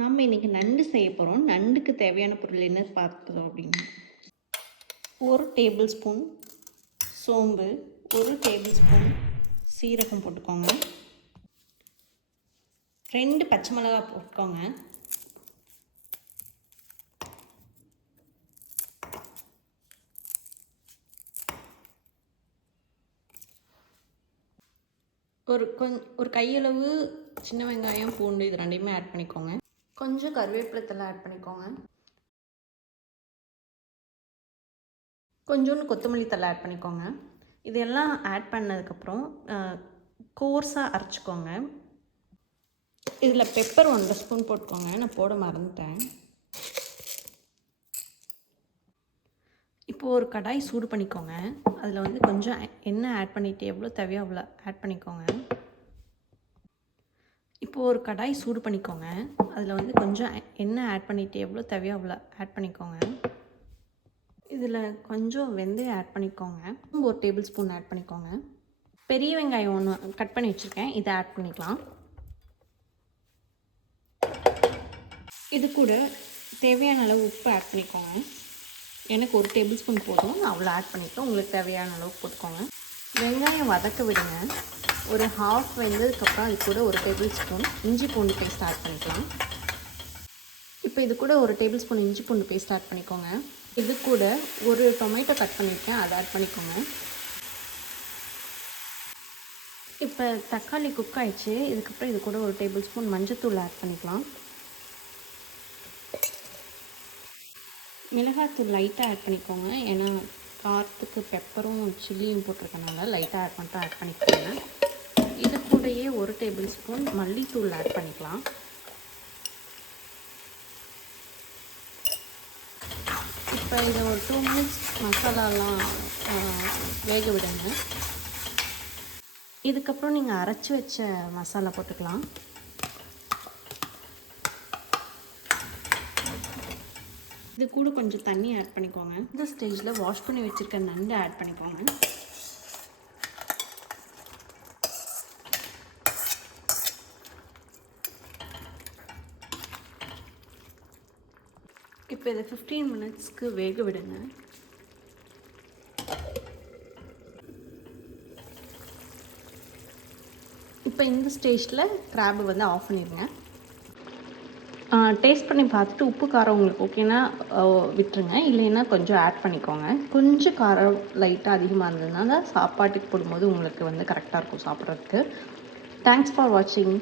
நம்ம இன்னைக்கு நண்டு செய்ய போகிறோம். நண்டுக்கு தேவையான பொருள் என்ன பார்த்தோம் அப்படின்னா, 1 டேபிள் ஸ்பூன் சோம்பு, 1 டேபிள் ஸ்பூன் சீரகம் போட்டுக்கோங்க, 2 பச்சை மிளகாய் போட்டுக்கோங்க, ஒரு கையளவு சின்ன வெங்காயம், பூண்டு இது ரெண்டையுமே ஆட் பண்ணிக்கோங்க. கொஞ்சம் கருவேப்பிலை தழை ஆட் பண்ணிக்கோங்க. கொஞ்சோண்டு கொத்தமல்லி தழை ஆட் பண்ணிக்கோங்க. இதெல்லாம் ஆட் பண்ணதுக்கப்புறம் கோர்ஸாக அரைச்சிக்கோங்க. இதில் பெப்பர் 1 ஸ்பூன் போட்டுக்கோங்க. நான் போட மறந்துட்டேன். இப்போது ஒரு கடாய் சூடு பண்ணிக்கோங்க. அதில் வந்து கொஞ்சம் எண்ணெய் ஆட் பண்ணிவிட்டு எவ்வளோ தேவையோ அவ்வளோ ஆட் பண்ணிக்கோங்க. இப்போது ஒரு கடாய் சூடு பண்ணிக்கோங்க. அதில் வந்து கொஞ்சம் எண்ணெய் ஆட் பண்ணிவிட்டு எவ்வளோ தேவையோ அவ்வளோ ஆட் பண்ணிக்கோங்க. இதில் கொஞ்சம் வெந்தயம் ஆட் பண்ணிக்கோங்க. 1 டேபிள் ஸ்பூன் ஆட் பண்ணிக்கோங்க. பெரிய வெங்காயம் 1 கட் பண்ணி வச்சுருக்கேன், இதை ஆட் பண்ணிக்கலாம். இது கூட தேவையான அளவு உப்பு ஆட் பண்ணிக்கோங்க. எனக்கு 1 டேபிள் ஸ்பூன் போதும், நான் அவ்வளோ ஆட் பண்ணிக்கிறேன். உங்களுக்கு தேவையான அளவுக்கு போட்டுக்கோங்க. வெங்காயம் வதக்க விடுங்க. ஒரு ஹாஃப் வெந்ததுக்கப்புறம் அது கூட 1 டேபிள் ஸ்பூன் இஞ்சி பூண்டு பேஸ்ட் ஆட் பண்ணிக்கலாம். இப்போ இது கூட 1 டேபிள் ஸ்பூன் இஞ்சி பூண்டு பேஸ்ட் ஆட் பண்ணிக்கோங்க. இது கூட ஒரு டொமேட்டோ கட் பண்ணியிருக்கேன், அதை ஆட் பண்ணிக்கோங்க. இப்போ தக்காளி குக் ஆயிடுச்சு. இதுக்கப்புறம் இது கூட 1 டேபிள் ஸ்பூன் மஞ்சத்தூள் ஆட் பண்ணிக்கலாம். மிளகாத்தூள் லைட்டாக ஆட் பண்ணிக்கோங்க, ஏன்னா காரத்துக்கு பெப்பரும் சில்லியும் போட்டிருக்கனால லைட்டாக ஆட் பண்ணிக்கோங்க. இது கூடயே 1 டேபிள் ஸ்பூன் மல்லித்தூள் ஆட் பண்ணிக்கலாம். இப்போ இதை ஒரு 2 மினிட்ஸ் மசாலாலாம் வேக விடுங்க. இதுக்கப்புறம் நீங்கள் அரைச்சி வச்ச மசாலா போட்டுக்கலாம். இது கூட கொஞ்சம் தண்ணி ஆட் பண்ணிக்கோங்க. இந்த ஸ்டேஜில் வாஷ் பண்ணி வச்சுருக்க நண்டு ஆட் பண்ணிக்கோங்க. இப்போ இதை 15 மினிட்ஸ்க்கு வேக விடுங்க. இப்போ இந்த ஸ்டேஜில் கிராபை வந்து ஆஃப் பண்ணிடுங்க. டேஸ்ட் பண்ணி பார்த்துட்டு உப்பு காரம் உங்களுக்கு ஓகேனா விட்டுருங்க, இல்லைன்னா கொஞ்சம் ஆட் பண்ணிக்கோங்க. கொஞ்சம் காரம் லைட்டாக அதிகமாக இருந்ததுனால சாப்பாட்டுக்கு போடும்போது உங்களுக்கு வந்து கரெக்டாக இருக்கும் சாப்பிட்றதுக்கு. தேங்க்ஸ் ஃபார் வாட்சிங்.